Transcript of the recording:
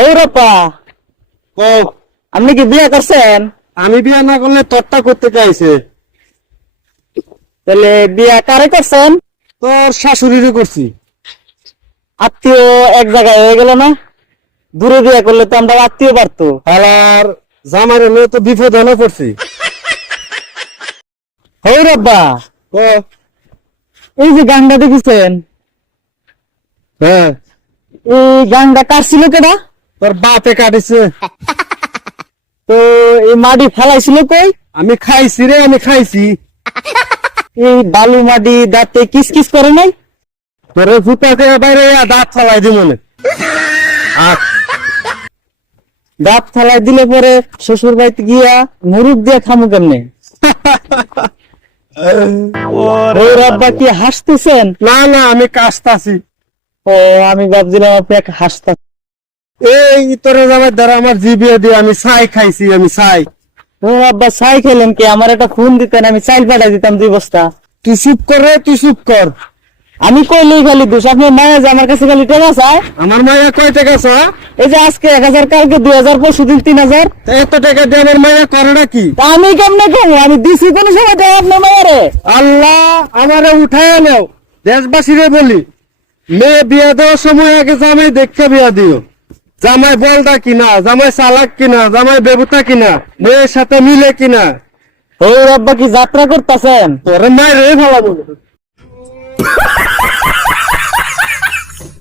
এই রপা। ও আপনি কি বিয়ে করছেন? আমি বিয়া না করলে তোরটা করতে চাইছে তাহলে বিয়ে কারে করছেন? তোর শাশুড়িরও করছি। আত্মীয় এক জায়গায় হয়ে গেল না? দূরে বিয়ে করলে তো আমরা আত্মীয় পারতো আর জামার হলে তো বিপদ হলে পড়ছি। হই রব্বা ও এই যে গানটা দেখেছেন? হ্যাঁ। এই গানটা কার ছিল কেডা? তোর বাপে কাটিছে। তো এই মাটি ফেলাইছিল কই? আমি খাইছি রে আমি খাইছি। এই বালু মাটি দাঁতে কিস কিস করে নাই? তোরে ফুটাতে বাইরে দাঁত ফালাই দি মনে দাঁত ফেলাই দিলে পরে শ্বশুর বাড়িতে গিয়া মুরুখ দিয়ে খামু কেমনে? কি হাসতেছেন? না না আমি কাশতাছি। ও আমি ভাবছিলাম আপনি এক হাসতা এই তোরে জামাই দ্বারা আমার জিবিয়ে দিয়ে আমি ছাই খাইছি আমি ছাই ও আব্বা চাই খেলেন কি? আমার একটা ফোন দিতেন আমি চাইল পাঠাই দিতাম দুই বস্তা। তুই চুপ কর রে তুই চুপ কর। আমি কইলেই খালি দোষ আপনি মায়া যে আমার কাছে খালি টাকা চায়? আমার মায়া কয় টাকা চা? এই যে আজকে এক হাজার কালকে দুই হাজার পরশু দিন তিন হাজার। এত টাকা দিয়ে আমার মায়া করে নাকি? আমি কেমনে কমু আমি দিছি কোন সময় টাকা আপনার মায়ারে। আল্লাহ আমারে উঠায় নেও। দেশবাসীরে বলি মেয়ে বিয়া দেওয়ার সময় আগে জামাই দেখতে বিয়া দিও। জামাই বলদা কিনা জামাই চালাক কিনা জামাই বেবুতা কিনা মেয়ের সাথে মিলে কিনা। ওই আব্বা কি যাত্রা করতেছেন? তোরে মায়ের ভালো